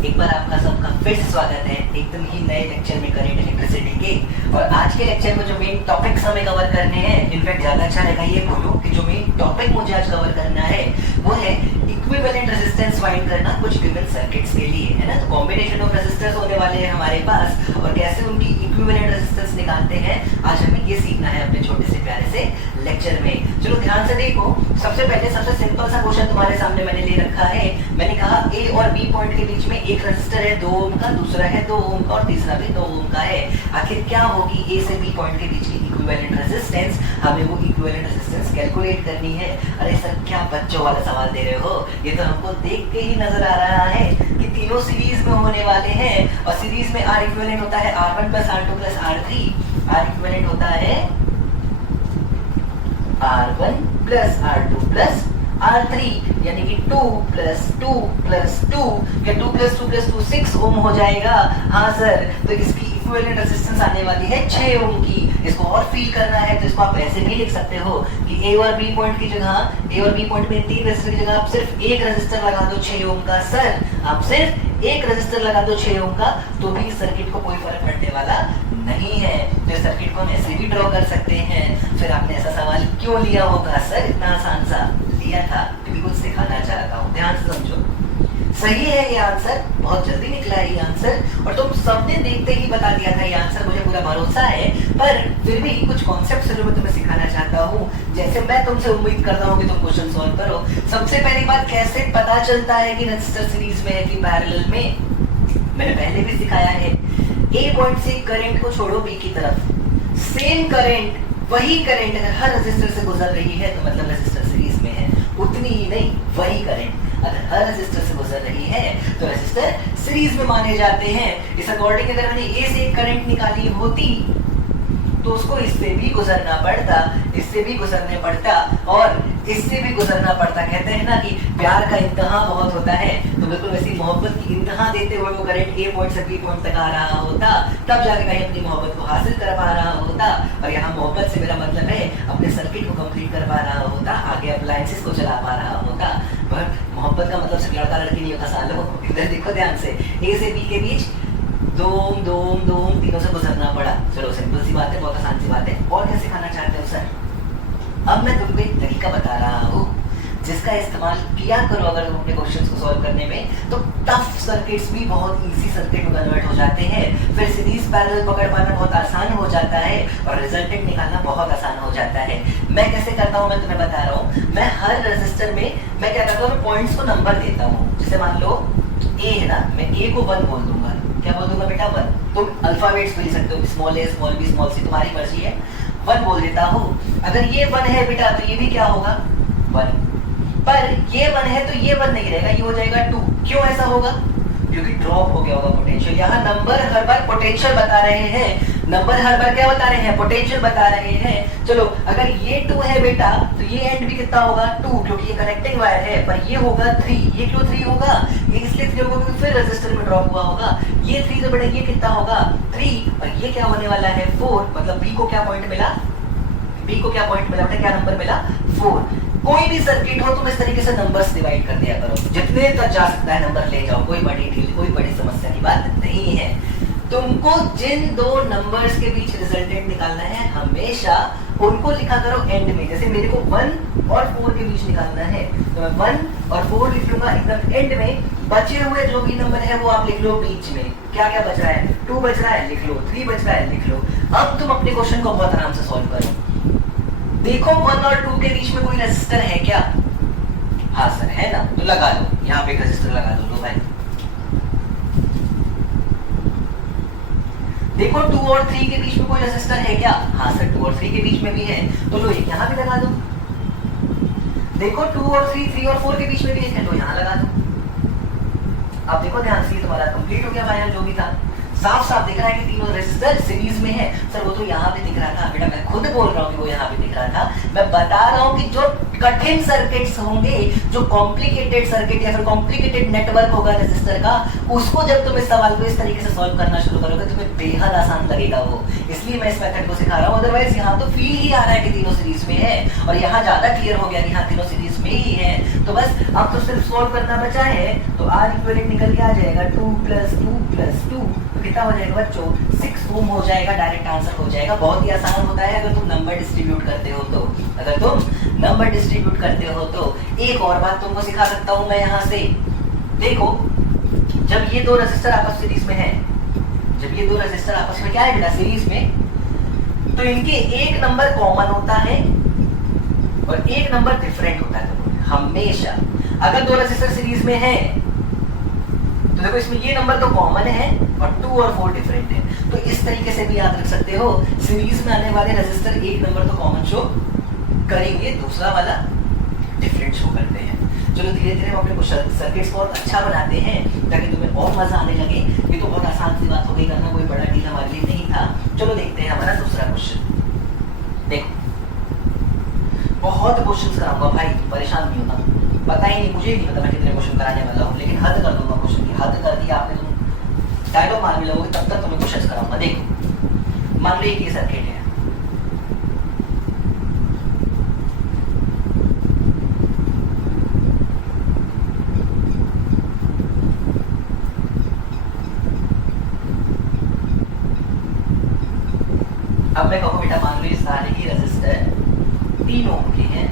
एक बार आपका सबका फिर से स्वागत है एकदम ही नए लेक्चर में करेंट इलेक्ट्रिसिटी के। और आज के लेक्चर में जो मेन टॉपिक्स हमें कवर करने हैं, इनफैक्ट ज्यादा अच्छा रहेगा ये बोलूं कि जो मेन टॉपिक मुझे आज कवर करना है वो है इक्विवेलेंट रेजिस्टेंस फाइंड करना कुछ गिवन सर्किट्स के लिए, है ना। तो कॉम्बिनेशन ऑफ रेजिस्टर्स होने वाले हैं हमारे पास और कैसे उनकी इक्विवेलेंट रेजिस्टेंस निकालते हैं, आज हमें ये सीखना है अपने छोटे से प्यारे से लेक्चर में। चलो ध्यान से देखो, सबसे पहले सबसे सिंपल सा क्वेश्चन तुम्हारे सामने मैंने ले रखा है। मैंने कहा ए और बी पॉइंट के बीच में एक रेजिस्टर है 2 ओम का, दूसरा है 2 ओम का और तीसरा भी 2 ओम का है। आखिर क्या होगी ए से बी पॉइंट के बीच की इक्विवेलेंट रेजिस्टेंस? हमें वो इक्विवेलेंट रेजिस्टेंस कैलकुलेट करनी है। अरे सर क्या बच्चों वाला सवाल दे रहे हो, ये तो हमको देख के ही नजर आ रहा है कि तीनों सीरीज में होने वाले हैं और सीरीज में आर इक्विवेलेंट होता है R1 + R2 + R3। Are equivalent होता है R1 + R2 + R3, यानी कि 2 + 2 + 2 या 2 + 2 + 2 6 ओम हो जाएगा। हाँ सर, तो इसकी इक्विवेलेंट रेजिस्टेंस आने वाली है 6 ओम की। इसको और फील करना है तो इसको आप ऐसे भी लिख सकते हो कि ए और बी पॉइंट की जगह, ए और बी पॉइंट में 3 रेजिस्टर की जगह आप सिर्फ एक रेजिस्टर लगा दो 6 ओम का। सर आप सिर्फ एक रेजिस्टर लगा दो 6 ओम का, तो भी इस सर्किट को कोई फर्क पड़ने वाला नहीं है। तो इस सर्किट को हम ऐसे भी ड्रॉ कर सकते हैं। फिर आपने ऐसा सवाल क्यों लिया होगा सर? इतना आसान सा लिया था क्योंकि कुछ सिखाना चाहता हूँ। ध्यान से समझो, सही है ये आंसर, बहुत जल्दी निकला है ये आंसर और तुम सबने देखते ही बता दिया था ये आंसर, मुझे पूरा भरोसा है। पर फिर भी कुछ कॉन्सेप्ट जो मैं तुम्हें सिखाना चाहता हूँ, जैसे मैं तुमसे उम्मीद करता हूँ कि तुम क्वेश्चन सॉल्व करो। सबसे पहली बात, कैसे पता चलता है कि रेजिस्टर सीरीज में है कि पैरेलल में? मैंने पहले भी सिखाया है, ए पॉइंट से करंट को छोड़ो बी की तरफ, सेम करंट वही करंट अगर हर रेजिस्टर से गुजर रही है तो मतलब रेजिस्टर सीरीज में है। उतनी ही नहीं, वही करंट अगर हर रेजिस्टर से गुजर रही है तो रेजिस्टर सीरीज में माने जाते हैं। इस अकॉर्डिंग अगर मैंने ए से एक करंट निकाली होती तो उसको इससे भी गुजरना पड़ता, इससे भी गुजरने पड़ता और इससे भी गुजरना पड़ता। कहते हैं ना कि प्यार का इंतहा बहुत होता है, तो बिल्कुल वैसी मोहब्बत की इंतहा देते हुए वो करंट ए पॉइंट से बी पॉइंट तक आ रहा होता, तब जाके कहीं अपनी मोहब्बत को हासिल कर पा रहा होता। और यहाँ मोहब्बत से मेरा मतलब है अपने सर्किट को कंप्लीट कर पा रहा होता, आगे अप्लायंसेस को चला पा रहा होता। पर मोहब्बत का मतलब सिर्फ लड़का लड़की नहीं होता सालों। इधर देखो ध्यान से, ए से बी के बीच 2 ओम 2 ओम 2 ओम तीनों से गुजरना पड़ा। चलो सिंपल सी बात है, बहुत आसान सी बात है। और क्या सिखाना चाहते हो सर? अब मैं तुमको एक तरीका बता रहा हूँ जिसका इस्तेमाल किया करो अगर तुम अपने क्वेश्चंस को सॉल्व करने में, तो टफ सर्किट्स भी बहुत इजी सर्किट में कन्वर्ट हो जाते हैं। फिर सीरीज पैरेलल पकड़ पाना बहुत आसान हो जाता है और रिजल्टेंट निकालना बहुत आसान हो जाता है। मैं कैसे करता हूँ मैं तुम्हें बता रहा हूँ। मैं हर रेजिस्टर में मैं क्या करता हूँ, मैं पॉइंट्स को नंबर देता हूँ। जैसे मान लो ए है ना, मैं ए को 1 बोल दूंगा। क्या बोल दूंगा बेटा? 1। तुम अल्फाबेट्स बोल सकते हो, स्मॉल ए स्मॉल बी स्मॉल सी, तुम्हारी मर्जी है। 1 बोल देता हूँ। अगर ये 1 है बेटा तो ये भी क्या होगा? 1। पर ये 1 है तो ये 1 नहीं रहेगा, ये हो जाएगा 2। क्यों ऐसा होगा? क्योंकि ड्रॉप हो गया होगा पोटेंशियल। यहाँ नंबर हर बार पोटेंशियल बता रहे हैं, नंबर हर बार क्या बता रहे हैं? पोटेंशियल बता रहे हैं। चलो अगर ये 2 है बेटा तो ये एंड भी कितना होगा? 2, क्योंकि ये कनेक्टिंग वायर है। पर ये होगा 3। ये क्यों 3 होगा? ये इसलिए 3 होगा क्योंकि फिर रेजिस्टर में ड्रॉप हुआ होगा। ये 3 तो बेटा ये कितना होगा? 3 और ये क्या होने वाला है? 4। मतलब बी को क्या पॉइंट मिला? बी को क्या पॉइंट मिला बेटा? क्या नंबर मिला? 4। कोई भी सर्किट हो तुम इस तरीके से नंबर्स डिवाइड कर दिया करो, जितने तक जा सकता है नंबर ले जाओ, कोई बड़ी समस्या की बात नहीं है। तुमको जिन 2 नंबर्स के बीच रिजल्टेंट निकालना है हमेशा उनको लिखा करो एंड में। जैसे मेरे को 1 और 4 के बीच निकालना है तो मैं 1 और 4 लिख लूंगा एकदम एंड में। बचे हुए जो भी नंबर है वो आप लिख लो बीच में। क्या क्या बच रहा है? 2 बच रहा है, लिख लो। 3 बच रहा है, लिख लो। अब तुम अपने क्वेश्चन को बहुत आराम से सॉल्व करो। देखो 1 और 2 के बीच में कोई रेजिस्टर है क्या? हाँ सर है ना, तो लगा लो, यहाँ पे एक रेजिस्टर लगा दो। लो भाई देखो 2 और 3 के बीच में कोई रेजिस्टर है क्या? हाँ सर 2 और 3 के बीच में भी है, तो लो एक यहाँ भी लगा दो। देखो 2 और 3 और 4 के बीच में भी है, तो यहाँ लगा दो। अब देखो ध्यान से, तुम्हारा कंप्लीट हो गया फाइनल जो भी था। साफ साफ दिख रहा है कि तीनों रेजिस्टर सीरीज में है। सर वो तो यहाँ पे दिख रहा था बेटा, मैं खुद बोल रहा हूँ कि वो यहाँ पे दिख रहा था। मैं बता रहा हूँ कि जो कठिन सर्किट्स होंगे, जो कॉम्प्लिकेटेड सर्किट या फिर कॉम्प्लिकेटेड नेटवर्क होगा रेजिस्टर का, उसको जब तुम इस सवाल को इस तरीके से सॉल्व करना शुरू करोगे तुम्हें बेहद आसान लगेगा वो। इसलिए मैं इस मेथड को सिखा रहा हूँ। अदरवाइज यहाँ तो फील ही आ रहा है कि तीनों सीरीज में है और यहाँ ज्यादा क्लियर हो गया कि हाँ तीनों सीरीज में में ही है। तो बस अब तो सिर्फ सोल्व करना बचा है। तो आर इक्विवेलेंट निकल के आ जाएगा 2 + 2 + 2, तो कितना हो जाएगा बच्चों 6 ओम हो जाएगा। डायरेक्ट आंसर हो जाएगा। बहुत ही आसान होता है अगर तुम नंबर डिस्ट्रीब्यूट करते हो तो। अगर तुम नंबर डिस्ट्रीब्यूट करते हो तो एक और बात तुमको सिखा सकता हूं मैं यहाँ से। देखो जब ये दो रेजिस्टर आपस सीरीज में है, जब ये दो रेजिस्टर आपस में क्या है बेटा सीरीज में, तो इनके एक नंबर कॉमन होता है और एक नंबर डिफरेंट होता है। हमेशा अगर दो रेजिस्टर सीरीज में है तो देखो इसमें ये नंबर तो कॉमन है और 2 और 4 डिफरेंट है। तो इस तरीके से भी याद रख सकते हो, सीरीज में आने वाले रेजिस्टर एक नंबर तो कॉमन शो करेंगे, दूसरा वाला डिफरेंट शो करते हैं। चलो धीरे धीरे हम अपने सर्किट्स को और अच्छा बनाते हैं ताकि तुम्हें और मजा आने लगे। ये तो बहुत आसान सी बात हो गई, करना कोई बड़ा डील हमारे लिए नहीं था। चलो देखते हैं हमारा दूसरा क्वेश्चन। देखो बहुत क्वेश्चंस कराऊंगा भाई, परेशान नहीं होना। पता ही नहीं, मुझे नहीं पता मैं कितने क्वेश्चन कराने वाला हूँ, लेकिन हद कर दूंगा क्वेश्चन की। हद कर दिया आपने, तुम डायलॉग मार भी लोगे तब तक तुम्हें क्वेश्चन कराऊंगा। देखो मान लो एक ये सर्किट है, अब मैं कहूँ बेटा मान लो ये सारे ही रेजिस्टर 3 ओम के हैं।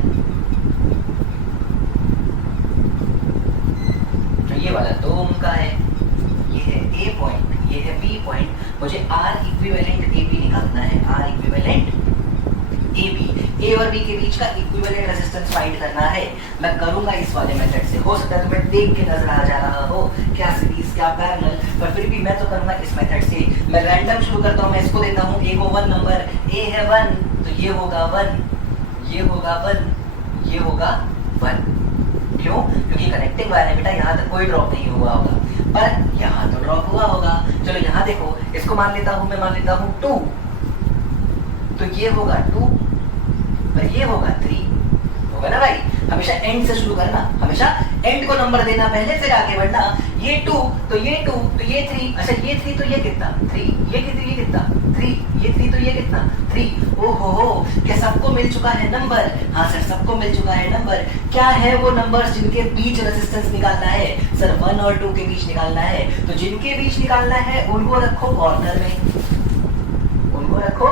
तो ये वाला 2 ओम का है, ये है ए पॉइंट, ये है बी पॉइंट। मुझे आर इक्विवेलेंट ए बी निकालना है। आर इक्विवेलेंट ए बी, ए और बी के बीच का इक्विवेलेंट रेजिस्टेंस फाइंड करना है। मैं करूंगा इस वाले मेथड से। हो सकता है तुम्हें देख के नजर आ जा रहा हो क्या सीरीज क्या पैरेलल, पर फिर भी मैं तो करूंगा इस मेथड से। मैं रैंडम शुरू करता हूं, मैं इसको देता हूं ए को 1 नंबर, ए है 1 तो ये होगा 1, ये होगा 1, ये होगा 1। क्यों? क्योंकि कनेक्टिंग वायर है बेटा, यहाँ तक कोई ड्रॉप नहीं हुआ होगा, पर यहाँ तो ड्रॉप हुआ होगा। चलो यहाँ देखो, इसको मान लेता हूँ, मैं मान लेता हूँ 2, तो ये होगा 2 पर ये होगा 3 होगा ना भाई। हमेशा एंड से शुरू करना, हमेशा एंड को नंबर देना पहले फिर आगे बढ़ना। ये 2 तो ये 2 तो ये 3, अच्छा ये 3 तो ये कितना 3, ये कितना 3, ये 3 तो ये कितना 3। ओहो हो, क्या सबको मिल चुका है नंबर? हाँ सर सबको मिल चुका है नंबर। क्या है वो नंबर्स जिनके बीच रेजिस्टेंस निकालना है? सर 1 और 2 के बीच निकालना है। तो जिनके बीच निकालना है उनको रखो कॉर्नर में, उनको रखो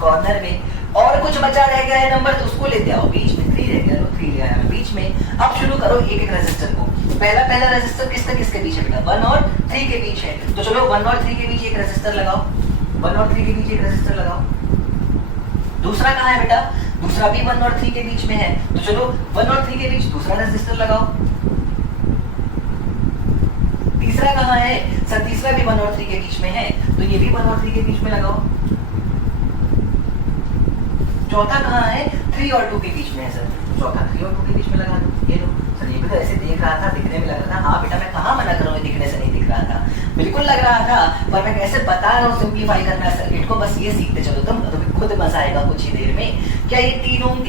कॉर्नर में। और कुछ बचा रह गया है नंबर तो उसको लेते आओ बीच में। 3 रह गया तो 3 ले आया बीच में। अब शुरू करो एक एक रेजिस्टर को। पहला रेजिस्टर किसके बीच है बेटा? 1 और 3 के बीच है। तो चलो 1 और 3 के बीच एक रेजिस्टर लगाओ, 1 और 3 के बीच एक रेजिस्टर लगाओ। दूसरा कहाँ है बेटा? दूसरा भी 1 और 3 के बीच में है। तो चलो 1 और 3 के बीच दूसरा रेजिस्टर लगाओ। तीसरा कहाँ है? सर तीसरा भी 1 और 3 के बीच में है, तो ये भी 1 और 3 के बीच में लगाओ। चौथा कहाँ है? 3 और 2 के बीच में है सर, चौथा 3 और 2 के बीच में लगा दो। ये लो सर, ये भी तो ऐसे देख रहा था, दिखने में लग रहा था। हाँ बेटा मैं कहाँ मना कर रहा हूँ, दिखने से नहीं दिख रहा था, बिल्कुल लग रहा था, पर मैं कैसे बता रहा हूँ सिंप्लीफाई करना है सर्किट को। बस ये सीखते चलो तुम, तो खुद मजा आएगा कुछ ही देर में। क्या ये 3 ओम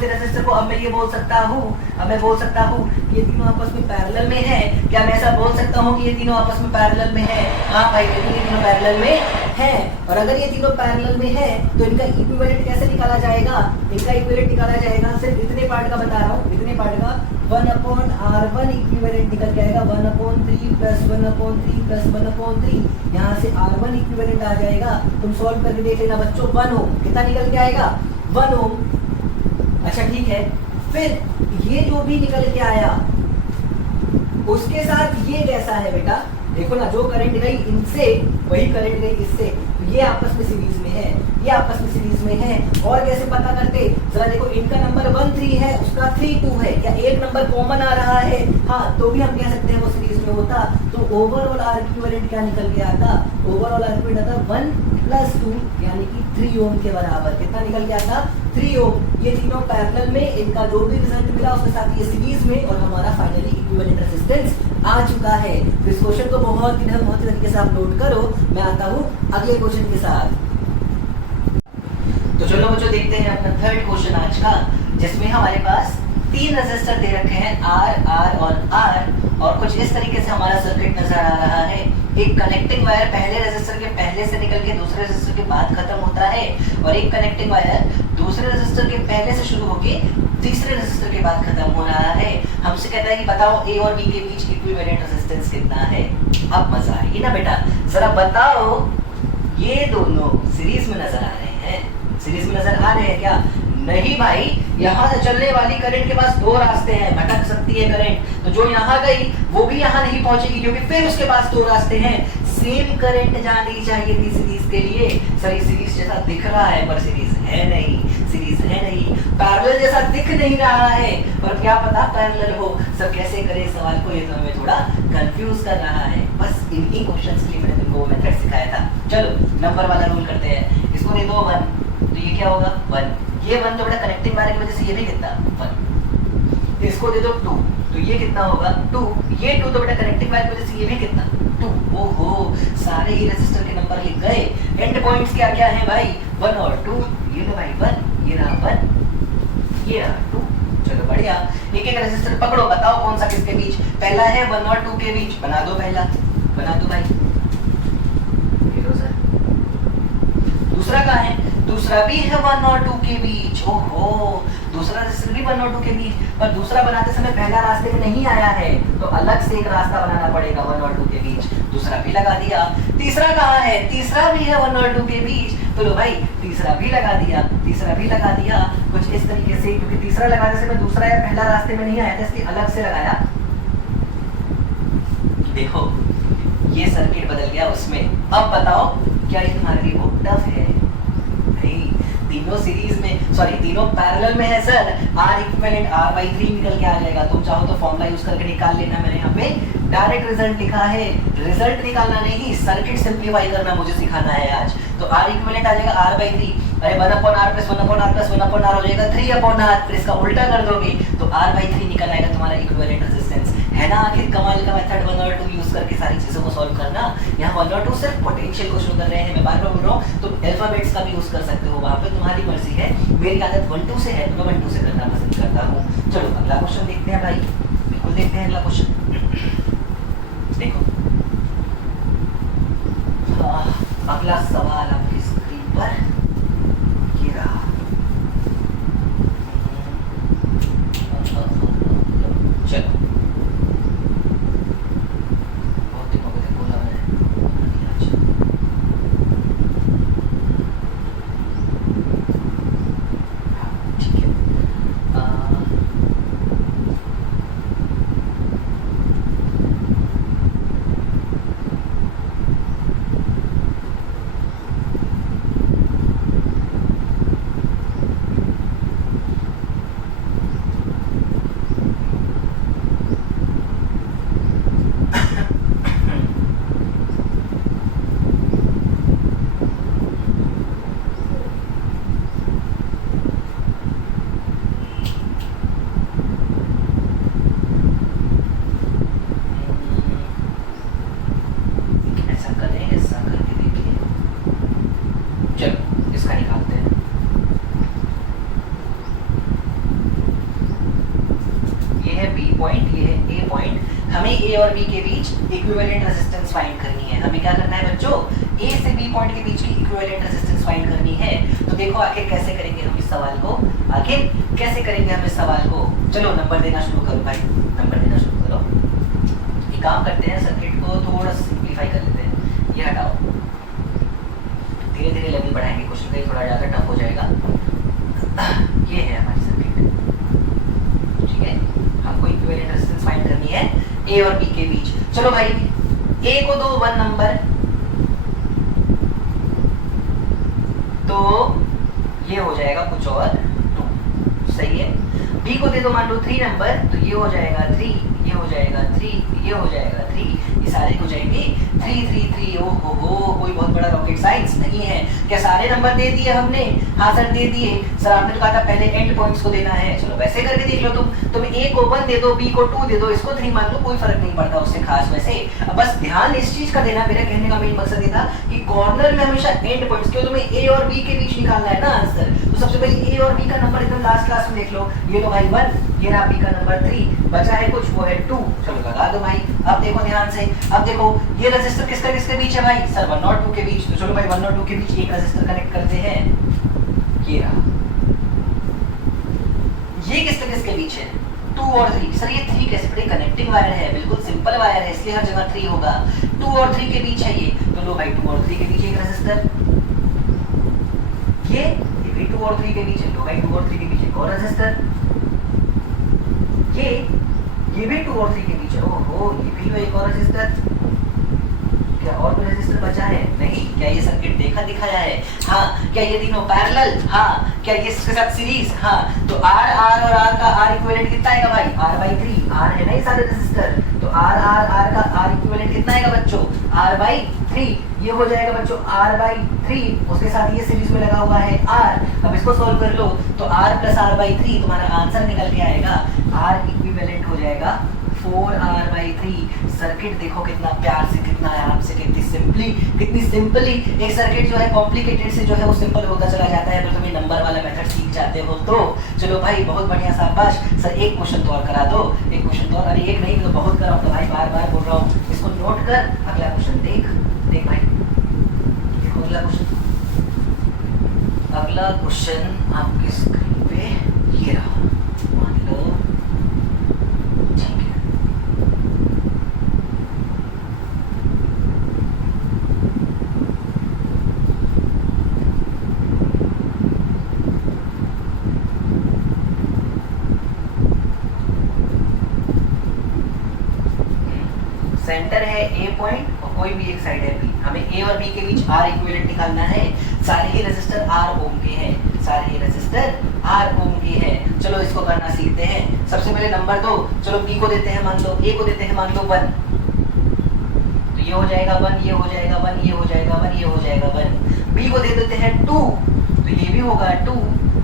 के रेजिस्टर को अब मैं ये बोल सकता हूँ, अब मैं बोल सकता हूँ ये तीनों आपस में पैरेलल में है? क्या मैं ऐसा बोल सकता हूँ कि ये तीनों आपस में पैरेलल में है? हाँ भाई ये तीनों पैरेलल में है। और अगर ये तीनों पैरेलल में है तो इनका इक्विवेलेंट कैसे निकाला जाएगा? इनका इक्विवेलेंट निकाला जाएगा, सिर्फ इतने पार्ट का बता रहा हूँ, इतने पार्ट का 1/R1 इक्विवेलेंट निकल के आएगा 1/3 + 1/3 + 1/3। यहाँ से R1 इक्विवेलेंट आ जाएगा। तुम सॉल्व करके देख लेना बच्चों। 1 ओम कितना निकल के आएगा? 1 ओम। अच्छा ठीक है, फिर ये जो भी निकल के आया उसके साथ ये कैसा है बेटा? देखो ना, जो करंट गई इनसे वही करंट गई इससे, तो ये आपस में सीरीज में है, ये आपस में सीरीज में है। और कैसे पता करते? जरा देखो, इनका नंबर 1 3 है, उसका 3 2 है, या एक नंबर कॉमन आ रहा है, हाँ तो भी हम कह सकते हैं वो सीरीज में होता। तो ओवरऑल आर इक्विवेलेंट क्या निकल के आता? ओवरऑल आर इक्विवेलेंट आता 1 + 2 यानी कि 3 ओम के बराबर। कितना निकल के आता? 3 ओम। ये तीनों पैरेलल में, इनका जो भी रिजल्ट मिला उसके साथ ये सीरीज में, और हमारा फाइनली इक्विवेलेंट रेजिस्टेंस आ चुका है। तो इस क्वेश्चन को बहुत ही तरीके से आप नोट करो। मैं आता हूँ अगले क्वेश्चन के साथ। तो चलो बच्चों देखते हैं अपना थर्ड क्वेश्चन आज का, जिसमें हमारे पास 3 रेजिस्टर दे रखे हैं R और R, और कुछ इस तरीके से हमारा सर्किट नजर आ रहा है। एक कनेक्टिंग वायर पहले रेजिस्टर के पहले से निकल के दूसरे रेजिस्टर के बाद खत्म होता है, और एक कनेक्टिंग वायर दूसरे रेजिस्टर के पहले से शुरू होके तीसरे रेजिस्टर के बाद खत्म हो रहा है। हमसे कहता है कि बताओ ए और बी के बीच इक्विवेलेंट रेजिस्टेंस कितना है। अब मजा आएगी ना बेटा, जरा बताओ ये दोनों सीरीज में नजर आ रहे हैं, सीरीज में नजर आ रहे हैं क्या? नहीं भाई, यहाँ से चलने वाली करंट के पास दो रास्ते हैं, भटक सकती है करंट, तो जो यहाँ गई वो भी यहाँ नहीं पहुंचेगी क्योंकि फिर उसके पास दो रास्ते हैं। सेम करंट जानी चाहिए थी सीरीज के लिए। सर ये सीरीज जैसा दिख रहा है पर सीरीज है नहीं, सीरीज है नहीं, पैरेलल जैसा दिख नहीं रहा है, और क्या पता पैरेलल हो। सर कैसे करें सवाल को, ये तो हमें थोड़ा कंफ्यूज कर रहा है। बस इन्हीं क्वेश्चंस के लिए मैंने तुमको मेथड सिखाया था। चलो नंबर वाला रूल करते हैं। इसको दे दो 1, तो ये क्या होगा 1, ये 1 तो बेटा कनेक्टिंग वायर की वजह से ये भी कितना 1। इसको दे दो 2, तो ये कितना होगा 2, ये 2 तो बेटा कनेक्टिंग वायर की वजह से ये भी कितना 2। ओहो, सारे ही रेजिस्टर के नंबर लिख गए। एंड पॉइंट्स क्या क्या हैं भाई 1 और 2, ये लो भाई 1, ये रहा 1, ये रहा 2। चलो बढ़िया, एक एक रेजिस्टर पकड़ो, बताओ कौन सा किसके बीच। पहला है 1 और 2 के बीच, बना दो पहला, बना दो भाई, ये लो सर। दूसरा कहाँ है? दूसरा भी है 1 और 2 के बीच। ओहो, दूसरा रेजिस्टर भी 1 और 2 के बीच, पर दूसरा बनाते समय पहला रास्ते में नहीं आया है, तो अलग से एक रास्ता बनाना पड़ेगा 1 और 2 के बीच। दूसरा भी लगा दिया। तीसरा कहाँ है? तीसरा भी है 1 और 2 के बीच, तो लो भाई तीसरा भी लगा दिया, तीसरा भी लगा दिया। कुछ इस तरीके से, क्योंकि तीसरा लगाने से मैं दूसरा या पहला रास्ते में नहीं आया था, इसलिए अलग से लगाया। देखो ये सर्किट बदल गया उसमें। अब बताओ क्या ये तुम्हारे लिए वो टफ है? नहीं, तीनों सीरीज में, सॉरी तीनों पैरेलल में है सर। R इक्विवेलेंट R/3 निकल के आ जाएगा। तुम चाहो तो फॉर्मूला यूज करके निकाल लेना, मैंने यहाँ पे डायरेक्ट रिजल्ट लिखा है। रिजल्ट निकालना नहीं, सर्किट सिंप्लीफाई करना मुझे सिखाना है आज। तो R इक्विवेलेंट आ जाएगा R/3, अरे 1/R + 1/R + 1/R हो जाएगा 3/R। फिर इसका उल्टा कर दोगे तो R/3 निकल आएगा तुम्हारा इक्विवेलेंट रेजिस्टेंस। है ना आखिर कमाल का मेथड 1 और 2 यूज करके सारी चीजों को सॉल्व करना। यहाँ 1 और 2 सिर्फ पोटेंशियल को शो कर रहे हैं, मैं बार बार बोल रहा हूँ। तुम अल्फाबेट्स का भी यूज कर सकते हो, वहाँ पे तुम्हारी मर्जी है। मेरी आदत 1 2 से है, तो मैं 1 2 से करना पसंद करता हूँ। चलो अगला क्वेश्चन देखते हैं भाई, बिल्कुल देखते हैं अगला क्वेश्चन। देखो अगला सवाल आपकी स्क्रीन पर ये रहा। चलो बहुत दिनों को बोला मैंने, ठीक है। ए और बी के बीच इक्विवेलेंट रेजिस्टेंस फाइंड करनी है। हमें क्या करना है बच्चों? ए से बी पॉइंट के बीच की इक्विवेलेंट रेजिस्टेंस फाइंड करनी है। तो देखो आखिर कैसे करेंगे हम इस सवाल को, आखिर कैसे करेंगे हम इस सवाल को। चलो नंबर देना शुरू करो भाई, नंबर देना शुरू करो। एक काम करते हैं, सर्किट को थोड़ा सिंप्लीफाई कर लेते हैं। ये हटाओ, धीरे धीरे लेवल बढ़ाएंगे, क्वेश्चन का थोड़ा ज़्यादा टफ हो जाएगा। ये है हमारी सर्किट, ठीक है। हमको इक्विवेलेंट रेजिस्टेंस फाइंड करनी है ए और बी के बीच। चलो भाई ए को दो 1 नंबर, तो ये हो जाएगा कुछ और 2, सही है। बी को दे दो मान लो 3 नंबर, तो ये हो जाएगा 3, ये हो जाएगा 3, ये हो जाएगा 3, ये सारे हो जाएंगे 3 3 3। ओहो हो, कोई बहुत बड़ा रॉकेट साइंस नहीं है। क्या सारे नंबर दे दिए हमने? हाँ सर दे दिए। सर आपने तो कहा था पहले एंड पॉइंट्स को देना है। चलो वैसे करके देख लो तुम ए को 1 दे दो, बी को 2 दे दो, इसको 3 मान लो, कोई फर्क नहीं पड़ता उससे खास। वैसे बस ध्यान इस चीज का देना, मेरा कहने का मेन मकसद ये था कि कॉर्नर में हमेशा एंड पॉइंट्स, क्यों तुम्हें ए और बी के बीच निकालना है ना आंसर। तो सबसे पहले ए और बी का नंबर एकदम लास्ट क्लास में देख लो। ये तो भाई 1, ये रहा बी का नंबर 3, बचा है कुछ, वो है 2। चलो लगा दो भाई। अब देखो ध्यान से, अब देखो ये रजिस्टर किसका किसके बीच है भाई? सर 1 और 2 के बीच। तो चलो भाई 1 और 2 के बीच एक रजिस्टर कनेक्ट करते हैं। ये रहा ये किसके बीच है? 2 और 3। सर ये 3 कैसे पड़े? कनेक्टिंग वायर है, बिल्कुल सिंपल वायर है, इसलिए हर जगह 3 होगा। 2 और 3 के बीच है ये, तो लो भाई 2 और 3 के बीच एक रेजिस्टर, ये भी 2 और 3 के बीच है, लो भाई 2 और 3 के बीच एक और रेजिस्टर, ये भी 2 और 3 के बीच है, ओहो ये भी एक और रेजिस्टर। क्या और कोई रेजिस्टर बचा है? नहीं। क्या ये सर्किट देखा दिखाया है? हाँ। क्या ये तीनों पैरेलल? हाँ। क्या ये इसके साथ सीरीज? हाँ। तो R और R का R इक्विवेलेंट कितना आएगा भाई? R/3। R है ना ये सारे रेजिस्टर, तो R का R इक्विवेलेंट कितना आएगा बच्चों? R/3। ये हो जाएगा बच्चों R/3, उसके साथ ये सीरीज में लगा हुआ है R। अब इसको सॉल्व कर लो तो R + R/3 तुम्हारा आंसर निकल के आएगा। R इक्विवेलेंट हो जाएगा 4R/3। सर्किट देखो कितना प्यार से, कितना आराम से, कितनी सिंपली एक सर्किट जो है कॉम्प्लिकेटेड से जो है वो सिंपल होता चला जाता है। अगर तुम्हें नंबर वाला मेथड सीख जाते हो तो चलो भाई बहुत बढ़िया, शाबाश। सर एक क्वेश्चन तो और करा दो, एक क्वेश्चन तो और। अरे एक नहीं तो बहुत कराओ, तो भाई बार बार बोल रहा हूँ, इसको नोट कर। अगला क्वेश्चन देख भाई, देखो अगला क्वेश्चन। अगला क्वेश्चन आपकी स्क्रीन पे ये रहा, मान लो सेंटर है ए पॉइंट और कोई भी एक साइड है बी। हमें ए और बी के बीच आर इक्विवेलेंट निकालना है। सारे ही रेजिस्टर आर ओम के हैं, सारे ही रेजिस्टर आर ओम के हैं। चलो इसको करना सीखते हैं। सबसे पहले नंबर 2, चलो बी को देते हैं मान लो, ए को देते हैं मान लो 1, तो ये हो जाएगा 1, ये हो जाएगा 1, ये हो जाएगा 1, ये हो जाएगा 1। बी को दे देते हैं 2, तो ये भी होगा 2,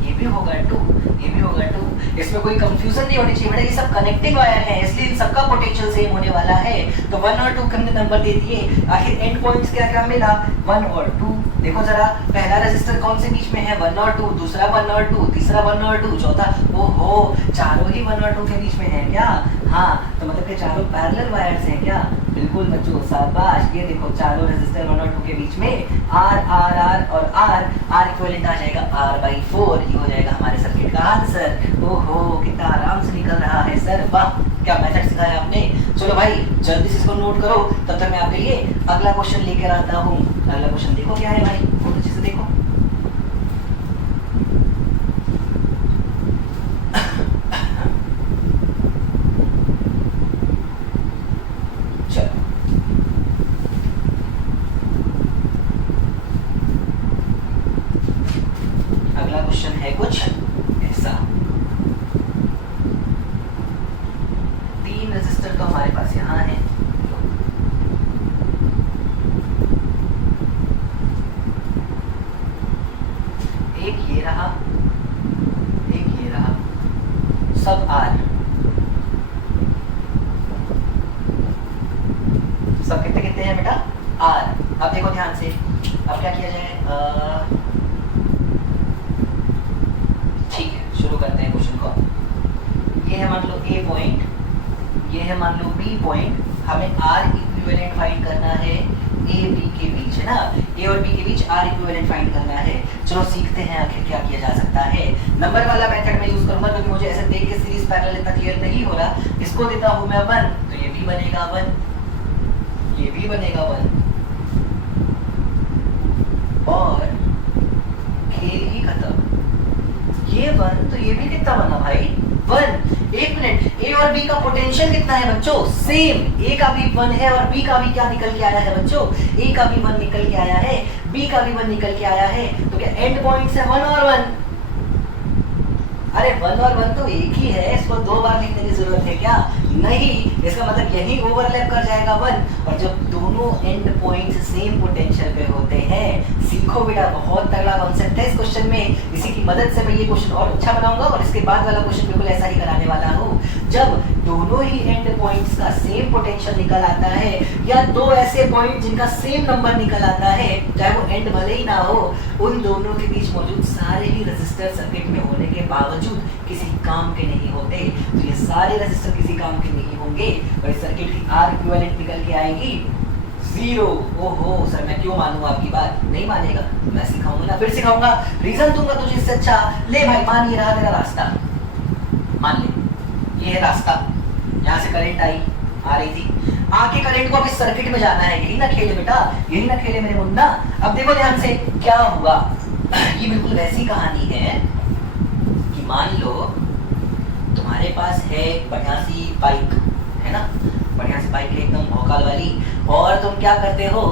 ये भी होगा 2, ये भी होगा 2। इसमें कोई कंफ्यूजन नहीं होनी चाहिए बेटा, ये सब कनेक्टिंग वायर है, इसलिए इन सबका पोटेंशियल सेम होने वाला है। तो 1 और 2 के हमने नंबर दे दिए। आखिर एंड पॉइंट्स क्या क्या मिला? 1 और 2। देखो जरा, पहला रेजिस्टर कौन से बीच में है? 1 और 2, दूसरा 1 और 2, तीसरा 1 और 2, चौथा, ओहो चारों ही 1 और 2 के बीच में है क्या? हाँ, तो मतलब कि चारों पैरेलल वायर्स हैं क्या? बिल्कुल बच्चों, शाबाश। ये देखो चारों रेजिस्टर 1 और 2 के बीच में R और R इक्विवेलेंट आ जाएगा R/4। ये हो जाएगा हमारे सर्किट का आंसर। ओहो कितना आराम से निकल रहा है सर, वाह क्या मेथड सिखाया आपने। चलो भाई जल्दी से इसको नोट करो, तब तक मैं आपके लिए अगला क्वेश्चन लेकर आता हूँ। अगला क्वेश्चन देखो क्या है भाई, बहुत अच्छे से देखो। अगला क्वेश्चन है कुछ ऐसा। 3 रेजिस्टर तो हमारे पास यहाँ है, एक ये रहा, एक ये रहा, सब आर, सब कितने कितने हैं बेटा? आर। अब देखो ध्यान से, अब क्या किया जाए? ठीक है, शुरू करते हैं क्वेश्चन को। ये है मान लो ए पॉइंट, ये है मान लो बी पॉइंट। हमें आर इक्विवेलेंट फाइंड करना है ए बी के बीच, है ना? ए और बी के बीच आर इक्विवेलेंट फाइंड करना है। चलो सीखते हैं आखिर क्या किया जा सकता है। नंबर वाला मेथड मैं यूज करूंगा क्योंकि मुझे ऐसे देख के सीरीज पैरेलल इतना क्लियर नहीं हो रहा। इसको देता हूं मैं 1, तो ये भी बनेगा 1, ये भी बनेगा 1, और खेल ही खत्म। ये 1 तो ये भी कितना बना भाई? 1। एक मिनट, ए और बी का पोटेंशियल कितना है बच्चों? सेम। ए का भी 1 है और बी का भी क्या निकल के आया है बच्चों? ए का भी 1 निकल के आया है, बी का भी 1 निकल के आया है। तो क्या एंड पॉइंट्स है 1 और 1? अरे 1 और 1 तो एक ही है, इसको 2 बार लिखने की जरूरत है क्या? नहीं, इसका मतलब यही ओवरलैप कर जाएगा 1। और जब दोनों एंड पॉइंट्स सेम पोटेंशियल पे होते हैं, सीखो बेटा, बहुत तगड़ा कॉन्सेप्ट है इस क्वेश्चन में। इसी की मदद से मैं ये क्वेश्चन और अच्छा बनाऊंगा और इसके बाद वाला क्वेश्चन बिल्कुल ऐसा ही कराने वाला हूँ। जब दोनों ही एंड पॉइंट्स का सेम पोटेंशियल निकल आता है, या 2 ऐसे पॉइंट जिनका सेम नंबर निकल आता है, चाहे वो एंड भले ही ना हो, उन दोनों के बीच मौजूद सारे ही रेजिस्टर सर्किट में होने के बावजूद किसी काम के नहीं होते। तो ये सारे रेजिस्टर किसी काम के नहीं होंगे और इस सर्किट की आर इक्विवेलेंट निकल के आएगी 0। ओहो सर मैं क्यों मानूं आपकी बात? नहीं मानेगा, मैं सिखाऊंगा ना, फिर सिखाऊंगा, रीजन दूंगा तुझे इससे अच्छा। ले भाई मान ये रहा तेरा रास्ता, मान ले ये है रास्ता, यहाँ से करंट आई आ रही थी, आगे करंट को अब इस सर्किट में जाना है, यही ना खेले बेटा, यही ना खेले मेरे मुन्ना। अब देखो ध्यान से क्या हुआ, ये बिल्कुल वैसी कहानी है कि मान लो तुम्हारे पास है एक बढ़िया सी बाइक, है ना, बढ़िया सी बाइक है एकदम भौकाल वाली, और तुम क्या करते हो,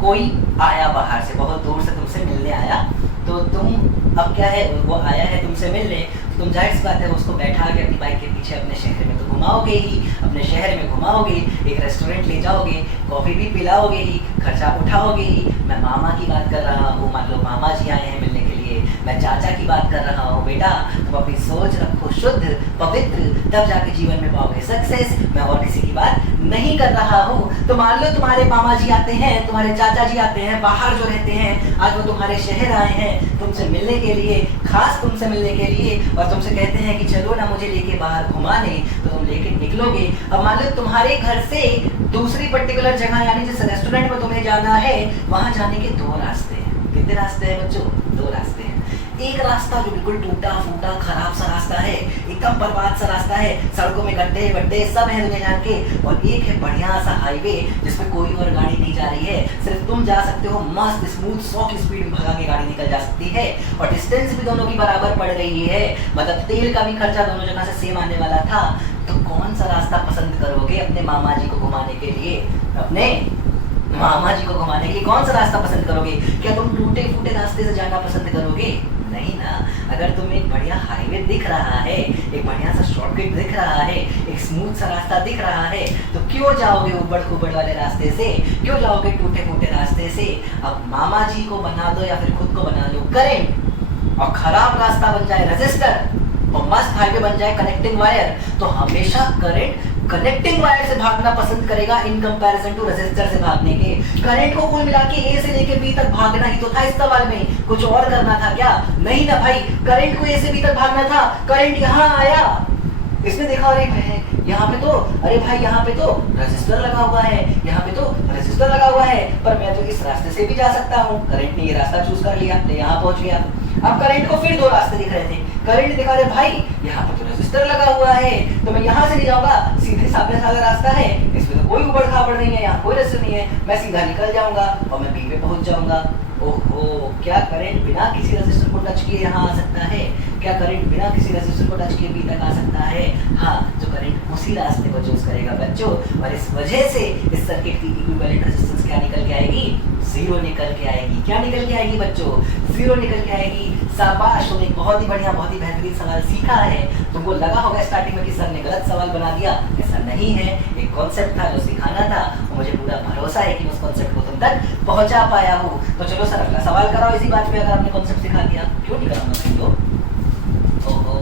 कोई आया बाहर से, बहुत दूर से तुमसे मिलने आया, तो तुम अब क्या है, वो आया है तुमसे मिलने, तुम जाहिर सी बात है उसको बैठा के अपनी बाइक के पीछे अपने शहर में तो घुमाओगे ही, अपने शहर में घुमाओगे, एक रेस्टोरेंट ले जाओगे, कॉफी भी पिलाओगे ही, खर्चा उठाओगे ही। मैं मामा की बात कर रहा हूँ, मान लो मामा जी आए हैं मिलने के लिए, मैं चाचा की बात कर रहा हूँ। बेटा तुम अपनी सोच रखो शुद्ध पवित्र, तब जाके जीवन में पाओगे सक्सेस। मैं और किसी की बात नहीं कर रहा हूँ। तो मान लो तुम्हारे मामा जी आते हैं, तुम्हारे चाचा जी आते हैं, बाहर जो रहते हैं, आज वो तुम्हारे शहर आए हैं तुमसे मिलने के लिए, खास तुमसे मिलने के लिए, और तुमसे कहते हैं कि चलो ना मुझे लेके बाहर घुमाने, तो तुम लेके निकलोगे। अब मान लो तुम्हारे घर से दूसरी पर्टिकुलर जगह यानी जिस रेस्टोरेंट में तुम्हें जाना है, वहां जाने के दो रास्ते हैं। कितने रास्ते हैं बच्चों? दो रास्ते हैं। एक रास्ता जो बिल्कुल टूटा फूटा खराब सा रास्ता है, एकदम बर्बाद सा रास्ता है, सड़कों में गड्ढे वड्ढे सब है दुनिया जान के, और एक है बढ़िया सा हाईवे जिसमें कोई और गाड़ी नहीं जा रही है, सिर्फ तुम जा सकते हो, मस्त स्मूथ 100 की स्पीड में भगा के गाड़ी निकल जा सकती है, और डिस्टेंस भी दोनों की बराबर पड़ रही है, मतलब तेल का भी खर्चा दोनों जगह से सेम आने वाला था। तो कौन सा रास्ता पसंद करोगे अपने मामा जी को घुमाने के लिए? अपने मामा जी को घुमाने के लिए कौन सा रास्ता पसंद करोगे? क्या तुम टूटे फूटे रास्ते से जाना पसंद करोगे? नहीं ना। अगर तुम्हें एक बढ़िया हाईवे दिख रहा है, एक बढ़िया सा शॉर्टकट दिख रहा है, एक स्मूथ सा रास्ता दिख रहा है, तो क्यों जाओगे उबड़ खुबड़ वाले रास्ते से? क्यों जाओगे टूटे फूटे रास्ते से? अब मामा जी को बना दो या फिर खुद को बना लो करंट, और खराब रास्ता बन जाए रजिस्टर, और मस्त हाईवे बन जाए कनेक्टिंग वायर, तो हमेशा करंट कनेक्टिंग वायर से भागना पसंद करेगा इन कंपैरिजन टू रेजिस्टर से भागने के। करंट को कुल मिला के ए से लेके बी तक भागना ही तो था इस सवाल में, कुछ और करना था क्या? नहीं ना भाई, करंट को ए से बी तक भागना था। करंट यहाँ आया, इसने देखा अरे यहाँ पे तो, अरे भाई यहाँ पे तो रेजिस्टर लगा हुआ है, यहाँ पे तो रेजिस्टर लगा हुआ है, पर मैं तो इस रास्ते से भी जा सकता हूँ। करंट ने ये रास्ता चूज कर लिया, ले यहाँ पहुंच गया। अब करंट को फिर दो रास्ते दिख रहे थे, करंट दिखा रहे भाई यहाँ पे तो रेजिस्टर लगा हुआ है, तो मैं यहाँ से नहीं जाऊंगा, सीधे सामने साधा रास्ता है, इसमें तो कोई उबड़ खाबड़ नहीं है, यहाँ कोई रेजिस्टर नहीं है, मैं सीधा निकल जाऊंगा और मैं बी पे पहुंच जाऊंगा। ओहो, क्या करंट बिना किसी रेजिस्टर को टच किए यहाँ आ सकता है? क्या करंट बिना किसी रेजिस्टर को टच किए बी तक आ सकता है? हाँ, जो करंट उसी रास्ते को चूज करेगा बच्चों, और इस वजह से इस सर्किट की इक्विवेलेंट रेजिस्टेंस क्या निकल के आएगी? जीरो निकल के आएगी। क्या निकल के आएगी बच्चों? जीरो निकल के आएगी। शाबाश, तुमने एक बहुत ही बढ़िया बहुत ही बेहतरीन सवाल सीखा है। तुमको लगा होगा स्टार्टिंग में कि सर ने गलत सवाल बना दिया, ऐसा नहीं है, एक कॉन्सेप्ट था जो सिखाना था, और मुझे पूरा भरोसा है कि उस कॉन्सेप्ट को तुम तक पहुंचा पाया हूँ। तो चलो सर अगला सवाल कराओ इसी बात पे, अगर आपने कॉन्सेप्ट सिखा दिया। क्यों नहीं कराऊंगा भाई? तो ओहो,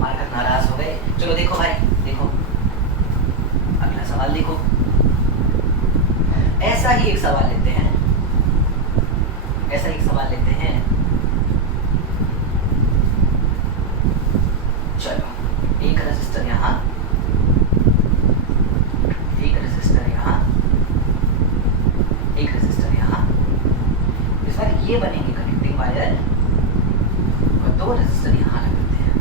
मार्कर नाराज हो गए। चलो देखो भाई, देखो अगला सवाल देखो, ऐसा ही एक सवाल लेते हैं, ऐसा एक सवाल लेते हैं। चलो, एक रेजिस्टर यहाँ, एक रेजिस्टर यहाँ, एक रेजिस्टर यहाँ, इस बार ये बनेंगे कनेक्टिंग वायर, और दो रेजिस्टर यहाँ लगाते हैं।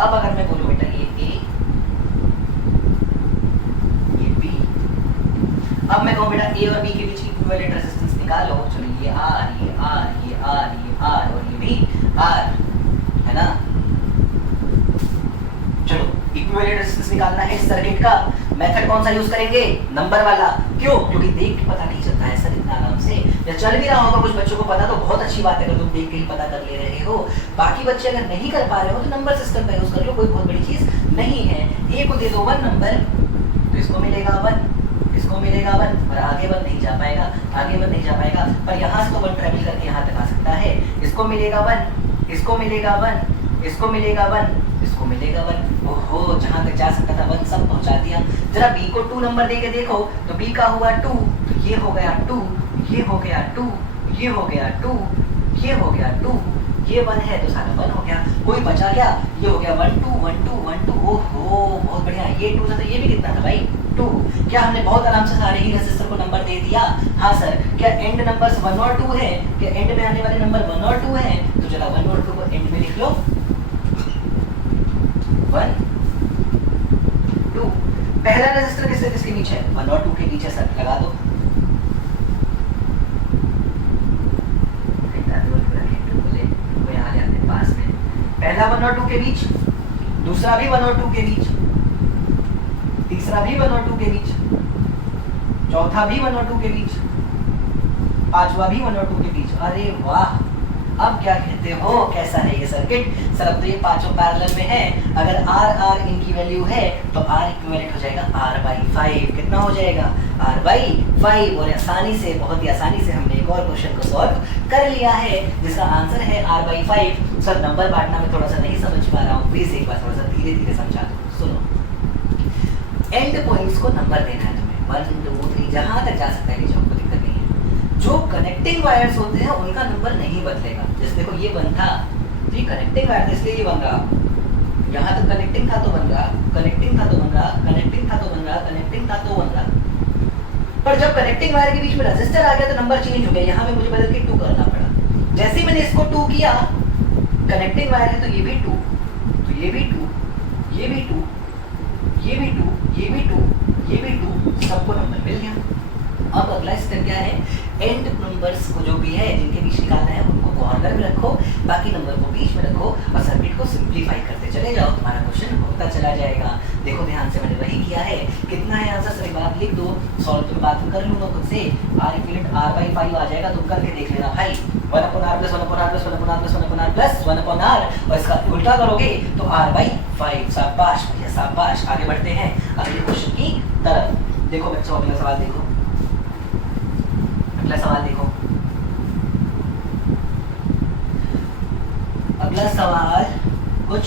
अब अगर मैं बोलूं बेटा ये ए, ये बी, अब मैं कहूँ बेटा ए और बी के बीच इक्विवेलेंट रेजिस्टेंस निकालो। चलो ये आर, ये आर, ये आर, ये आर, और ये भी आर, है ना। चलो इक्विवेलेंट रेजिस्टेंस निकालना है इस सर्किट का। मेथड कौन सा यूज करेंगे? नंबर वाला। क्यों? क्योंकि देख के पता नहीं चलता है सर इतना आराम से, या चल भी रहा होगा कुछ बच्चों को पता तो बहुत अच्छी बात है, अगर तुम देख के ही पता कर ले रहे हो। बाकी बच्चे अगर नहीं कर पा रहे हो तो नंबर सिस्टम का यूज कर लो, कोई बहुत बड़ी चीज नहीं है। ए को दे दो 1 नंबर, तो इसको मिलेगा 1, इसको मिलेगा 1, और आगे 1 नहीं जा पाएगा, आगे 1 नहीं जा पाएगा, पर यहाँ से तो 1 ट्रेवल करके यहाँ तक आ सकता है। इसको मिलेगा 1, इसको मिलेगा 1, इसको मिलेगा 1, इसको मिलेगा 1। ओहो, जहाँ तक जा सकता था 1 सब पहुँचा दिया। जरा बी को 2 नंबर दे के देखो, तो बी का हुआ 2, तो ये हो गया 2, ये हो गया 2, ये हो गया 2, ये हो गया 2, ये 1 है तो सारा 1 हो गया। कोई बचा क्या? ये हो गया 1 2 1 2 1 2। ओहो बहुत बढ़िया, ये 2 था तो ये भी कितना था भाई? 2। क्या हमने बहुत आराम से सारे ही रेजिस्टर को नंबर दे दिया? हाँ सर। क्या एंड नंबर्स 1 और 2 है? क्या एंड में आने वाले नंबर 1 और 2 है? तो चला 1 और 2 को एंड में लिख लो। 1 2। पहला रेजिस्टर किसके किसके बीच है? 1 और 2 के बीच है सर, लगा दो। पहला 1 और 2 के बीच, दूसरा भी 1 और 2 के बीच, तीसरा भी 1 और 2 के बीच, चौथा भी 1 और 2 के बीच, पांचवा भी 1 और 2 के बीच। अरे वाह, अब क्या कहते हो, कैसा है ये सर्किट? सर अब तो ये पांचों पैरेलल में है। अगर R इनकी वैल्यू है तो R इक्विवेलेंट हो जाएगा R/5। कितना हो जाएगा? R/5। और आसानी से, बहुत ही आसानी से हमने एक और क्वेश्चन को सॉल्व कर लिया है जिसका आंसर है R/5। सर नंबर बांटना में थोड़ा सा नहीं समझ पा रहा हूँ, प्लीज एक बार थोड़ा सा धीरे धीरे समझा दो। सुनो, एंड पॉइंट्स को नंबर देना है तुम्हें, 1 2 3 जहां तक जा सकता है, नीचे आपको दिक्कत नहीं है। जो कनेक्टिंग वायर्स होते हैं उनका नंबर नहीं बदलेगा। जैसे देखो ये 1 था, तो ये कनेक्टिंग वायर था इसलिए ये बन रहा, यहाँ तक कनेक्टिंग था तो बन रहा, कनेक्टिंग था तो बन रहा, कनेक्टिंग था तो बन रहा, कनेक्टिंग था तो बन रहा। पर जब कनेक्टिंग वायर के बीच में रेजिस्टर आ गया तो नंबर चेंज हो गया, यहाँ पे मुझे बदल के 2 करना पड़ा। जैसे ही मैंने इसको 2 किया, कनेक्टिंग वायर है तो ये भी 2, तो ये भी 2, ये भी 2, ये भी 2, ये भी 2, ये भी 2, सबको नंबर मिल गया। अब अगला स्टेप क्या है? एंड नंबर्स को जो भी है जिनके बीच निकालना है उनको कॉर्नर में रखो, बाकी नंबर को बीच में रखो और सर्किट को सिंपलीफाई करते चले जाओ, तुम्हारा क्वेश्चन होता चला जाएगा। देखो ध्यान से, मैंने वही किया है। कितना है आंसर? सर एक बात लिख दो, सॉल्व तो बात कर लूंगा खुद से। R इक्विवेलेंट R/5 आ जाएगा, तुम करके देख लेना भाई। 1/R + 1/R + 1/R + 1/R + 1/R, और इसका उल्टा करोगे तो R/5। शाबाश भैया शाबाश। आगे बढ़ते हैं अगले क्वेश्चन की तरफ। देखो बच्चों, अगला सवाल देखो, अगला सवाल देखो। अगला सवाल कुछ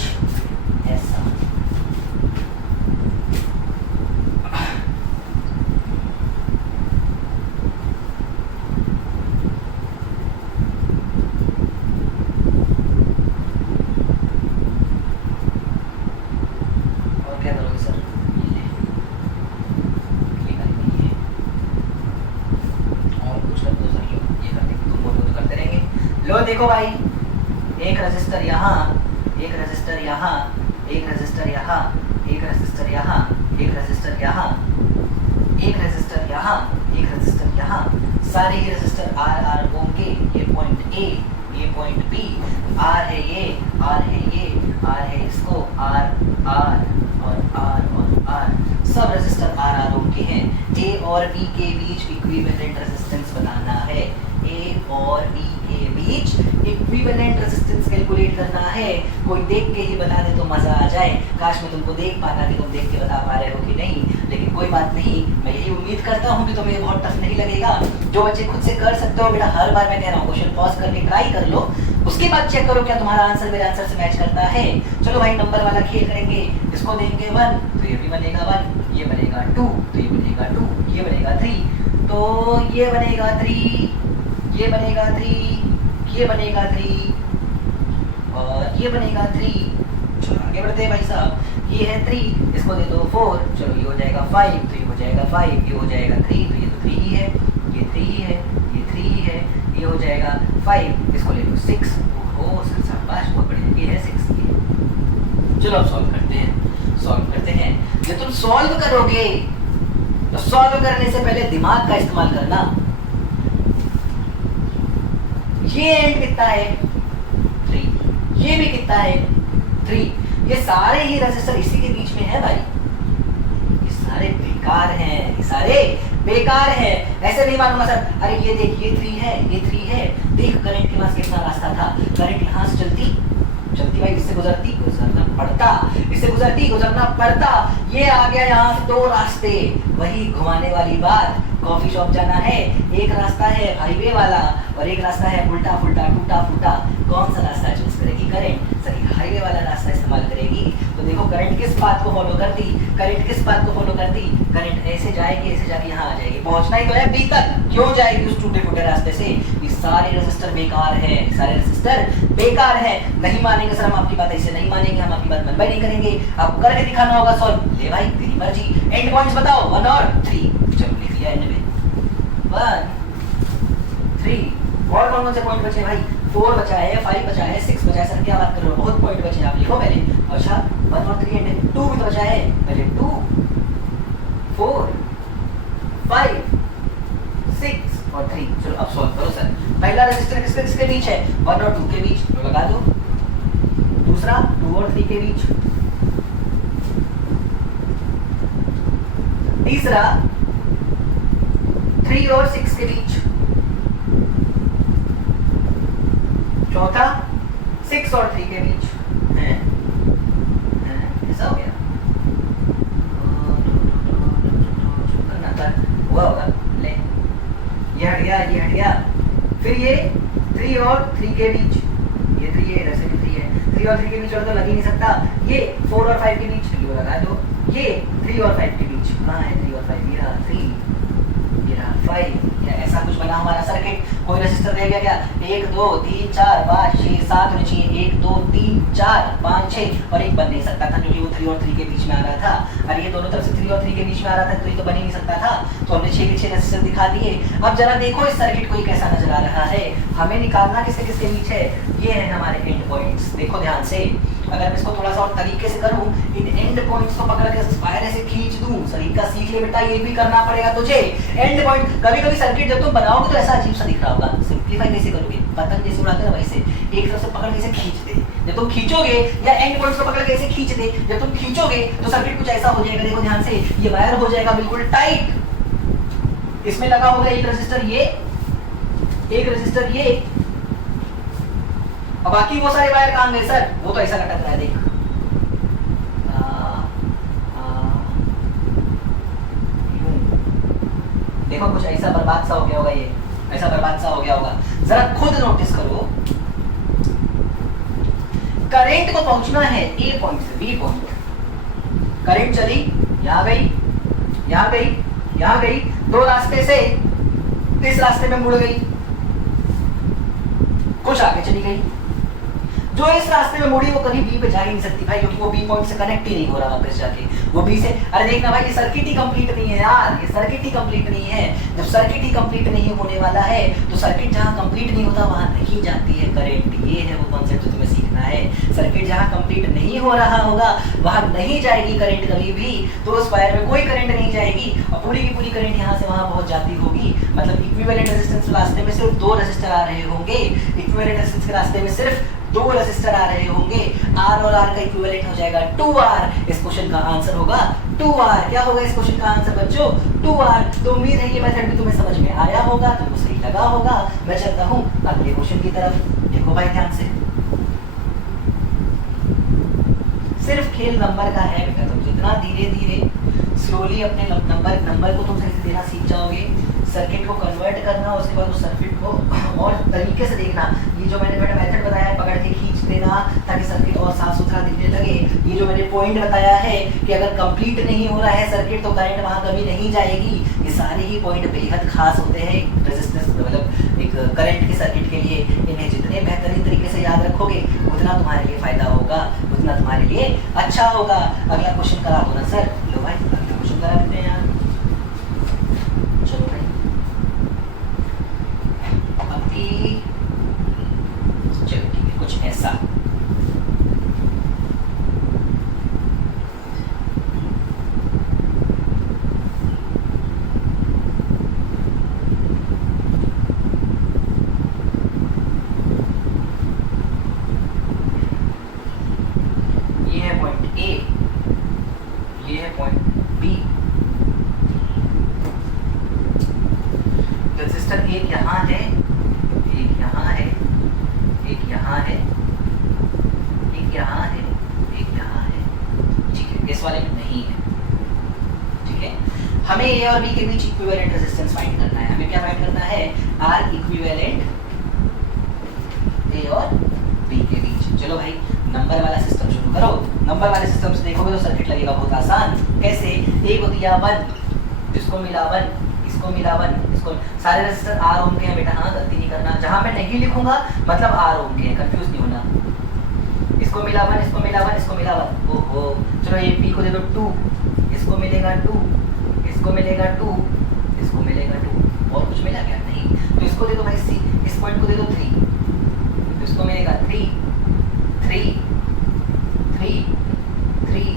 ऐसा, और क्या करोगे सर? लो देखो भाई, एक रजिस्टर यहाँ, एक रजिस्टर यहाँ, एक रजिस्टर यहाँ, एक रजिस्टर यहाँ, एक रजिस्टर यहाँ, एक रजिस्टर यहाँ, एक रजिस्टर यहाँ, सारे ही रजिस्टर R होंगे। ये पॉइंट A, ये पॉइंट B, R है ये, R है ये, R है इसको, R और R, सब रजिस्टर R होंगे हैं। A और B के बीच इक्विवेलेंट रेजिस्टेंस बनाना है, A और B के बीच इक्विवेलेंट रेजिस्टेंस कैलकुलेट करना है। कोई देख के ही बता दे तो मजा आ जाए। काश मैं तुमको देख पाता कि तुम देख के बता पा रहे हो कि नहीं, लेकिन कोई बात नहीं। मैं यही उम्मीद करता हूँ कि तुम्हें बहुत टफ नहीं लगेगा। जो बच्चे खुद से कर सकते हो बेटा, हर बार मैं कह रहा हूँ क्वेश्चन पॉज करके ट्राई कर लो, उसके बाद चेक करो क्या तुम्हारा आंसर मेरे आंसर से मैच करता है। चलो भाई नंबर वाला खेल करेंगे। इसको देंगे 1 तो ये भी बनेगा 1, ये बनेगा 2 तो ये बनेगा 2, ये बनेगा 3 तो ये बनेगा 3, ये बनेगा 3, ये बनेगा 3 और ये बनेगा 3। चलो आगे बढ़ते हैं भाई साहब। ये है 3, इसको दे दो 4, चलो ये हो जाएगा 5 तो ये हो जाएगा 5, ये हो जाएगा 3 तो ये तो 3 ही है, ये 3 ही है, ये 3 ही है, ये हो जाएगा 5, इसको ले लो 6। ओह शाबाश, बहुत बढ़िया, ये है 6। चलो अब सॉल्व करते हैं, सॉल्व करते हैं। जब तुम सॉल्व करोगे तो सॉल्व करने से पहले दिमाग का इस्तेमाल करना। ये एंड कितना है? 3, ये भी कितना है? 3। ये सारे ही रेजिस्टर इसी के बीच में है भाई, ये सारे बेकार हैं, ये सारे बेकार है। ऐसे नहीं मानूंगा सर, अरे ये देख ये 3 है, ये 3 है, देख करंट के पास कितना रास्ता था, करंट यहाँ से चलती भाई, इससे गुजरती गुजरना पड़ता, इससे गुजरती गुजरना पड़ता, ये आ गया यहाँ से 2 रास्ते। वही घुमाने वाली बात, कॉफी शॉप जाना है, एक रास्ता है हाईवे वाला और एक रास्ता है उल्टा फुल्टा टूटा फूटा। कौन सा रास्ता चूज करेगी करंट? सही हाईवे वाला रास्ता इस्तेमाल करेगी। तो देखो करंट किस बात को फॉलो करती, करंट किस बात को फॉलो करती, करंट ऐसे जाएगी, ऐसे जाके यहाँ आ जाएगी, पहुंचना ही तो है बी तक, क्यों जाएगी उस टूटे फूटे रास्ते से? ये सारे रेजिस्टर बेकार है, सारे रेजिस्टर बेकार है। नहीं मानेंगे सर हम आपकी बात, ऐसे नहीं मानेंगे, हम आपकी बात मनवाई नहीं करेंगे, आपको करके दिखाना होगा सॉल्व। ले भाई तेरी मर्जी, एंड पॉइंट्स बताओ 1 और 3। चलो लिख लिया एंड में 1 3। और कौन कौन से पॉइंट बचे भाई? 4 बचा है, 5 बचा है, 6 बचा है। सर क्या बात कर रहे हो, बहुत पॉइंट बचे हैं, आप लिखो पहले। अच्छा 1 और 3 एंड 2 भी तो बचा है, पहले 2 4 5 6 और 3। चलो अब सॉल्व करो सर। पहला रेजिस्टर किसके किसके बीच है? 1 और 2 के बीच, तो लगा दो। दूसरा 2 और 3 के बीच। तीसरा 3 और 6 के बीच। चौथा 6 और 3 के बीच है। ऐसा हो गया, हुआ होगा। ले ये हट गया, ये हट गया। फिर ये 3 और 3 के बीच, ये 3 है, इधर से भी 3 है। 3 और 3 के बीच और तो लग ही नहीं सकता। ये 4 और 5 के बीच, ये लगा दो। ये 3 और 5 के बीच, कहाँ है 3 और 5? ये रहा 3, ये रहा 5। या ऐसा कुछ बना हमारा सर्किट। कोई रेजिस्टर रह गया क्या? 1 2 3 4 5 6 7 होने चाहिए। 1 2 3 4 5 6 और एक बन नहीं सकता था क्योंकि वो 3 और 3 के बीच में आ रहा था। अरे ये दोनों तरफ से 3 और 3 के बीच में आ रहा था तो ये तो बन ही नहीं सकता था। तो हमने 6 के 6 रेजिस्टर दिखा दिए। अब जरा देखो इस सर्किट को कैसा नजर आ रहा है। हमें निकालना किसके किसके बीच है। ये है हमारे एंड पॉइंट्स। देखो ध्यान से, अगर मैं इसको थोड़ा सा और तरीके से करूं, इन एंड पॉइंट्स को पकड़ के वायर से खींच दूं। सर का सीख ले बेटा, ये भी करना पड़ेगा तुझे। एंड पॉइंट, कभी कभी सर्किट जब तुम बनाओगे तो ऐसा अजीब सा दिख रहा होगा। सिंपलीफाई कैसे करोगे? पतंग जैसे उड़ाते ना वैसे, एक तरफ से पकड़ के ऐसे खींच दे। जब तुम खींचोगे या एंड पॉइंट्स को पकड़ के ऐसे खींच दे, जब तुम खींचोगे तो सर्किट कुछ ऐसा हो जाएगा। देखो ध्यान से, ये वायर हो जाएगा बिल्कुल टाइट। इसमें लगा होगा एक रेजिस्टर, ये एक रेजिस्टर, ये, और बाकी वो सारे वायर कहां गए सर? वो तो ऐसा लटक रहा है, देख। देखो कुछ ऐसा बर्बाद सा हो गया होगा, ये ऐसा बर्बाद सा हो गया होगा। जरा खुद नोटिस करो। करंट को पहुंचना है ए पॉइंट से बी पॉइंट। करंट चली, यहां गई, यहां गई, यहां गई, 2 रास्ते से इस रास्ते में मुड़ गई, कुछ आगे चली गई। जो इस रास्ते में मुड़ी वो कभी बी पे जा ही नहीं सकती भाई, क्योंकि वो बी पॉइंट से कनेक्ट ही नहीं हो रहा वापस जाके। वो बी से, अरे देखना भाई, ये सर्किट ही कंप्लीट नहीं है यार, ये सर्किट ही कंप्लीट नहीं है। जब सर्किट ही कंप्लीट नहीं होने वाला है तो सर्किट जहां कंप्लीट नहीं होता वहां नहीं जाती है करंट। ये है वो कॉन्सेप्ट जो तुम्हें सीखना है। सर्किट जहां कंप्लीट नहीं हो रहा होगा वहां नहीं जाएगी करंट कभी भी। तो उस वायर में कोई करंट नहीं जाएगी और पूरी की पूरी करंट यहां से वहां पहुंच जाती होगी। मतलब इक्विवेलेंट रेजिस्टेंस रास्ते में सिर्फ 2 रेजिस्टर आ रहे होंगे। इक्विवेलेंट रेजिस्टेंस के रास्ते में सिर्फ 2 रेजिस्टर आ रहे होंगे। R और R का इक्विवेलेंट हो जाएगा 2R। इस क्वेश्चन का आंसर होगा 2R। क्या होगा इस क्वेश्चन का आंसर बच्चों? 2R। तो उम्मीद है ये मेथड भी तुम्हें समझ में आया होगा, तुमको सही लगा होगा। मैं चलता हूँ अगले क्वेश्चन की तरफ। देखो भाई ध्यान से, सिर्फ खेल नंबर का है बेटा। तुम जितना धीरे धीरे स्लोली अपने नंबर को तुम सही से देना सीख जाओगे, सर्किट को कन्वर्ट करना, उसके बाद उस सर्किट को और तरीके से देखना। ये जो मैंने बेटा मेथड बताया है, पकड़ के खींच देना ताकि सर्किट और साफ सुथरा दिखने लगे। ये जो मैंने पॉइंट बताया है कि अगर कंप्लीट नहीं हो रहा है सर्किट तो करंट वहां कभी नहीं जाएगी, ये सारे ही पॉइंट बेहद खास होते हैं रेजिस्टेंस मतलब एक करंट के सर्किट के लिए। इन्हें जितने बेहतरीन तरीके से याद रखोगे उतना तुम्हारे लिए फायदा होगा, उतना तुम्हारे लिए अच्छा होगा। अगला क्वेश्चन करा दो ना सर। लो भाई अगला क्वेश्चन करा देते हैं यार। चलो भाई, चलो ठीक है, कुछ ऐसा। ये है पॉइंट ए, ये है पॉइंट बी। रेजिस्टर एक यहाँ है, एक यहाँ है, एक यहाँ है, एक यहाँ है, एक यहाँ है। ठीक है, इस वाले में नहीं है। ठीक है, हमें ए और बी के बीच इक्विवेलेंट रेजिस्टेंस फाइंड करना है। हमें क्या फाइंड करना है? आर इक्विवेलेंट ए और बी के बीच। चलो भाई नंबर वाला सिस्टम शुरू करो। नंबर वाले सिस्टम से देखोगे तो सर्किट लगेगा बहुत आसान। कैसे? ए को दिया 1, इसको मिला 1, इसको मिला 1, इसको सारे रेजिस्टर आर ओम के हैं बेटा, हाँ गलती नहीं करना, जहां मैं नहीं लिखूंगा मतलब आर ओम के हैं, कंफ्यूज नहीं होना। इसको मिला 1, इसको मिला 1, इसको मिला 1, ओहो चलो ये पी को दे दो 2, इसको मिलेगा 2, इसको मिलेगा 2, इसको मिलेगा 2, और कुछ मिला क्या? नहीं, तो इसको दे दो भाई सी, इस पॉइंट को दे दो 3, तो इसको मिलेगा 3 3 3 3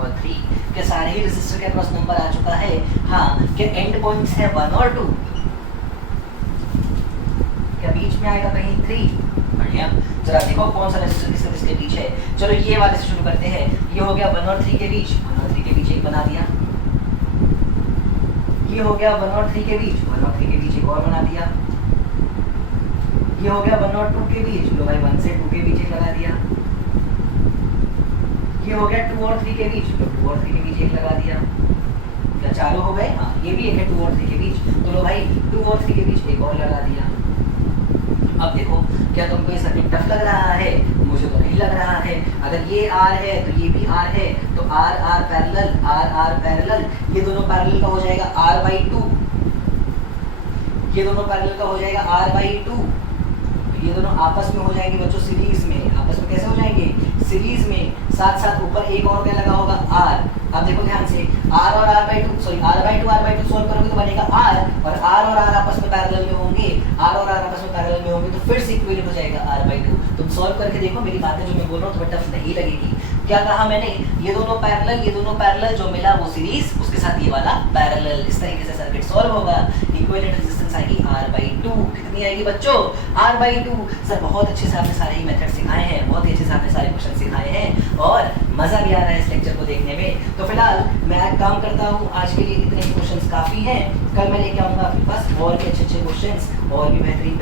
और 3। क्या सारे ही रेजिस्टर के अक्रॉस नंबर आ चुका है? हाँ। क्या एंड पॉइंट्स है 1 और 2? क्या बीच में आएगा कहीं 3? बढ़िया, जरा देखो कौन सा रेजिस्टर किसके बीच है। चलो ये वाले से शुरू करते हैं। ये हो गया 1 और 3 के बीच, 1 और 3 के बीच एक बना दिया। ये हो गया 1 और 3 के बीच, 1 और 3 के बीच एक और बना दिया। ये हो गया 1 और 2 के बीच, लो भाई 1 से 2 के बीच एक लगा दिया। ये हो गया 2 और 3 के बीच, तो 2 और 3 के बीच एक लगा दिया। क्या चालू हो गए? हाँ, ये भी एक है 2 और 3 के बीच, तो लो भाई 2 और 3 के बीच एक और लगा दिया। अब देखो, क्या तुमको ये सर्किट टफ लग रहा है? मुझे तो नहीं लग रहा है। अगर ये R है तो ये भी R है, तो R R parallel, R R parallel, ये दोनों पैरेलल का हो जाएगा R/2, ये दोनों पैरेलल का हो जाएगा R/2, ये दोनों आपस में हो जाएंगे बच्चों सीरीज में। आपस में कैसे हो जाएंगे? सीरीज में। साथ साथ ऊपर एक और क्या लगा होगा? R। अब देखो ध्यान से, R और R/2 सॉरी R/2 सोल्व करोगे तो बनेगा R, और R और R आपस में पैरेलल में होंगे, R और R आपस में पैरेलल में होंगे, तो फिर से इक्विवेलेंट हो जाएगा R/2। तुम सोल्व करके देखो, मेरी बातें जो मैं बोल रहा हूँ तुम्हें टफ नहीं लगेगी। क्या कहा मैंने? ये दोनों पैरेलल जो मिला वो सीरीज, उसके साथ ये वाला पैरेलल। इस तरीके से सर्किट सॉल्व होगा। इक्विवेलेंट रेजिस्टेंस आएगी R/2। कितनी आएगी बच्चों? R/2। सर बहुत अच्छे से आपने सारे ही मेथड सिखाए हैं, बहुत ही अच्छे से आपने सारे क्वेश्चन सिखाए हैं, और मजा भी आ रहा है इस लेक्चर को देखने में। तो फिलहाल मैं एक काम करता हूँ, आज के लिए इतने ही क्वेश्चंस काफी हैं। कल मैं लेके आऊंगा आपके पास और भी अच्छे क्वेश्चंस, और भी बेहतरीन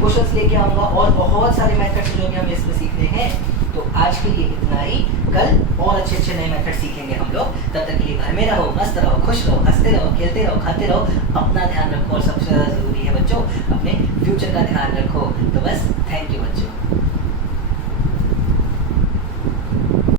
क्वेश्चंस लेके आऊंगा, और बहुत सारे मेथड्स जो भी हमें इसमें सीखने हैं। तो आज के लिए इतना ही, कल और अच्छे नए मेथड सीखेंगे हम लोग। तब तक के लिए घर में रहो, मस्त रहो, खुश रहो, हंसते रहो, खेलते रहो, खाते रहो, अपना ध्यान रखो, और सबसे ज़्यादा ज़रूरी है बच्चों अपने फ्यूचर का ध्यान रखो। तो बस थैंक यू बच्चों।